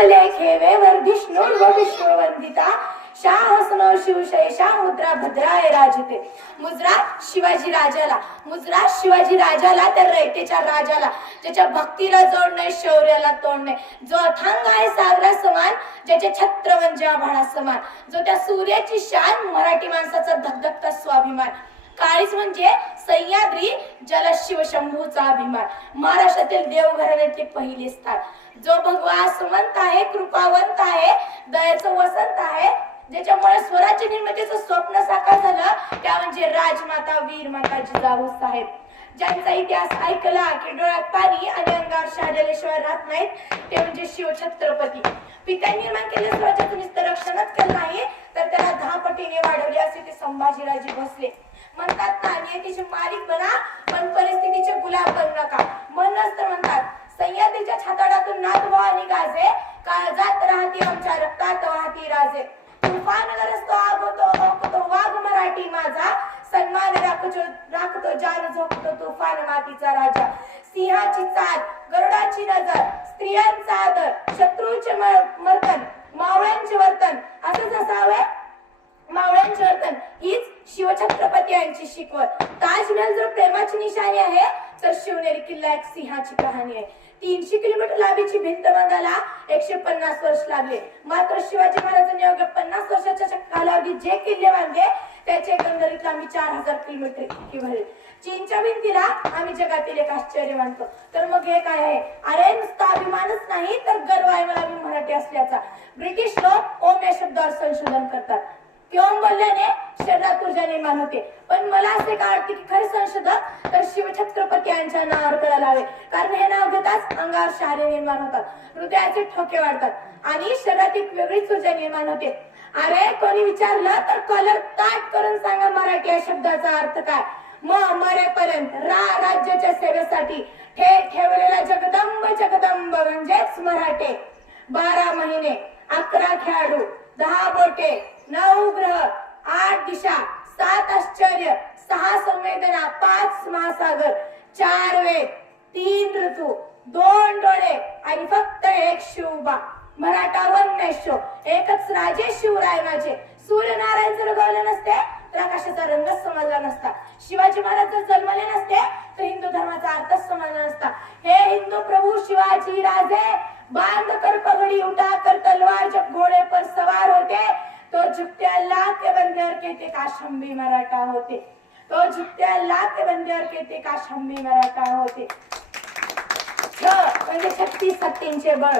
चित्रलेखे वर्धिष्णुर्व विश्ववंदिता शाहसन शिवशयशा मुद्रा भद्राय राजते. मुद्रा शिवाजी राजाला त्या रयतेच्या राजाला ज्याच्या भक्तीला जोड नाही, शौर्याला तोड नाही, जो अथांग आहे सागरा समान, ज्याचे छत्र म्हणजे आभाळा समान, जो त्या सूर्याची शान, मराठी माणसाचा धगधगता स्वाभिमान. काळीज म्हणजे सह्याद्री, जल शिवशंभूचा अभिमान. महाराष्ट्रातील देवघराण्यातले पहिले स्थान. जो भगवा सुमंत आहे, कृपावंत आहे, दयाचं वसंत आहे, ज्याच्यामुळे स्वराज्य निर्मितीचं स्वप्न साकार झालं, त्या म्हणजे राजमाता वीर माता जिजाऊ साहेब. ज्यांचा इतिहास ऐकला की डोळ्यात पाणी आणि अंगावर शहाजल्याशिवाय राहत नाहीत, ते म्हणजे शिवछत्रपती. पित्यांनी निर्माण केलेल्या स्वराज्याचं नुसतं रक्षणच केलं नाही, तर त्याला 10 पटीने वाढवले, असे ते संभाजीराजे भोसले. म्हणतात ना, नियतीचे मालिक बना पण परिस्थितीचे गुलाम बनू नका. म्हणूनच तर म्हणतात, सह्याद्रीच्या छाताडातून नाद वाहनी गाजे, काळजात राहते आमच्या रक्तात वाहती राजे. तुफान गरजतो आग होतो वाघ मराठी माझा, सन्मान राखतो जान झोपतो तुफान मातीचा राजा. सिंहाची चाल, गरुडाची नजर, स्त्रियांचा आदर, शत्रूचे मर्दन, मावळ्यांचे वर्तन, असंच असावे मावळ्यांचे वर्तन, हीच शिवछत्रपती यांची शिकवण. ताजमहल जर प्रेमाची निशाणी आहे, तर शिवनेरी किल्ला एक सिंहाची कहाणी आहे. 300 किलोमीटर लांबीची भिंत बांधायला 150 वर्ष लागले. मात्र शिवाजी महाराजांनी अवघ्या 50 वर्षाच्या कालावधीत जे किल्ले बांधले, त्याचे एकंदरीत लांबी 4000 किलोमीटर इतकी भरेल. चीनच्या भिंतीला आम्ही जगातील एक आश्चर्य मानतो, तर मग हे काय आहे? अरे नुसता अभिमानच नाही, तर गर्व आहे मला मी मराठी असल्याचा. ब्रिटिश लोक ओम या शब्दावर संशोधन करतात. ओम बोलल्याने शरीरात ऊर्जा निर्माण होते, पण मला असे का वाटते की खरे संशोधक तर शिवछत्रपती यांच्या नावावर करायला हवे. कारण हे नाव घेताच अंगावर शहारे निर्माण होतात, हृदयाचे ठोके वाढतात आणि शरीरात एक वेगळीच ऊर्जा निर्माण होते. अरे कोणी विचारलं तर कॉलर ताट करून सांगा मराठी या शब्दाचा अर्थ काय. मरेपर्यंत राज्याच्या सेवेसाठी ठेवलेला जगदंब म्हणजेच मराठे. 12 महिने, 11 खेळाडू, 10 बोटे, 9 ग्रह, 8 दिशा, 7 आश्चर्य, 6 संवेदना, 5 महासागर, 4 वेद, 3 ऋतू, 2 डोळे आणि फक्त एक शिवबा. मराठा वनमेशो, एकच राजे शिवराय माझे. सूर्यनारायण जर गवले नसते तर आकाशाचा रंगच समजला नसता. शिवाजी महाराज जर जन्मले नसते तर हिंदू धर्माचा अर्थच समजला नसता. हे हिंदू प्रभू शिवाजी राजे, बांध कर पगड़ी उठा कर तलवार, जब घोड़े पर सवार होते तो झुकते अल्लाह के बंदे और कहते काश हम भी मराठा होते. तो झुकते अल्लाह के बंदे और कहते काश हम भी मराठा होते. म्हणजे शक्ती सत्तेचे बळ.